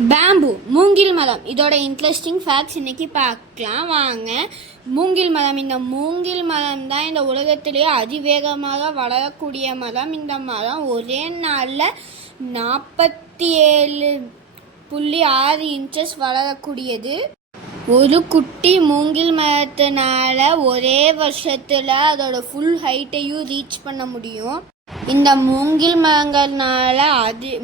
Bamboo மூங்கில் மரம் இதோட இன்ட்ரெஸ்டிங் ஃபேக்ட்ஸ் இன்னைக்கு பார்க்கலாம் வாங்க. மூங்கில் மரம், இந்த மூங்கில் மரம் தான் இந்த உலகத்திலேயே அதிவேகமாக வளரக்கூடிய மரம். இந்த மரம் ஒரே நாளில் 47.6 இன்ச்சஸ் வளரக்கூடியது. ஒரு குட்டி மூங்கில் மரத்தினால ஒரே வருஷத்தில் அதோட ஃபுல் ஹைட்டையும் ரீச் பண்ண முடியும். இந்த மூங்கில் மரங்கள்னால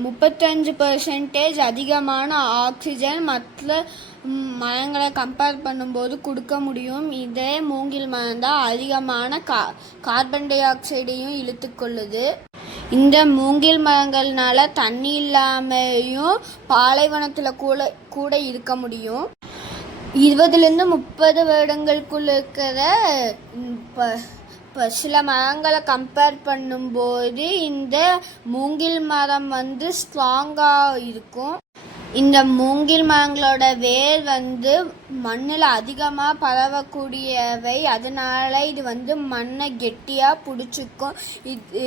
35% அதிகமான ஆக்சிஜன் மற்ற மரங்களை கம்பேர் பண்ணும்போது கொடுக்க முடியும். இதே மூங்கில் மரம் தான் அதிகமான கார்பன் டை ஆக்சைடையும் இழுத்துக்கொள்ளுது. இந்த மூங்கில் மரங்கள்னால தண்ணி இல்லாமையும் பாலைவனத்தில் கூட இருக்க முடியும். 20-30 வருடங்களுக்குள்ள இருக்கிற சில மரங்களை கம்பேர் பண்ணும்போது இந்த மூங்கில் மரம் ஸ்ட்ராங்காக இருக்கும். இந்த மூங்கில் மரங்களோட வேர் மண்ணில் அதிகமாக பரவக்கூடியவை. அதனால இது மண்ணை கெட்டியாக பிடிச்சிக்கும்.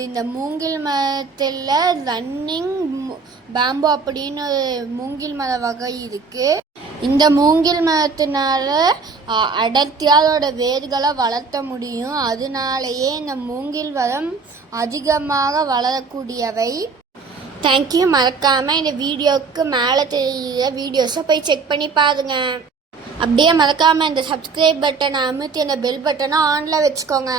இந்த மூங்கில் மரத்தில் ரன்னிங் பேம்பு அப்படின்னு ஒரு மூங்கில் மர வகை இருக்குது. இந்த மூங்கில் மரத்தினால அடர்த்தியாக அதோட வேர்களை வளர்த்த முடியும். அதனாலேயே இந்த மூங்கில் மரம் அதிகமாக வளரக்கூடியவை. தேங்க்யூ. மறக்காமல் இந்த வீடியோவுக்கு மேலே தெரிகிற வீடியோஸை போய் செக் பண்ணி பாருங்க. அப்படியே மறக்காமல் இந்த சப்ஸ்கிரைப் பட்டனை அமுத்தி அந்த பெல் பட்டனை ஆனில் வச்சுக்கோங்க.